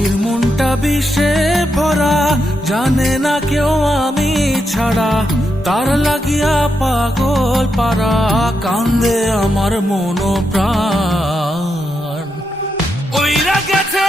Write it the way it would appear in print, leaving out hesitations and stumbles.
পাখির মনটা বিষে ভরা, জানে না কেউ আমি ছাড়া, তার লাগিয়া পাগল পারা, কান্দে আমার মন প্রাণ। ওইরা গেছে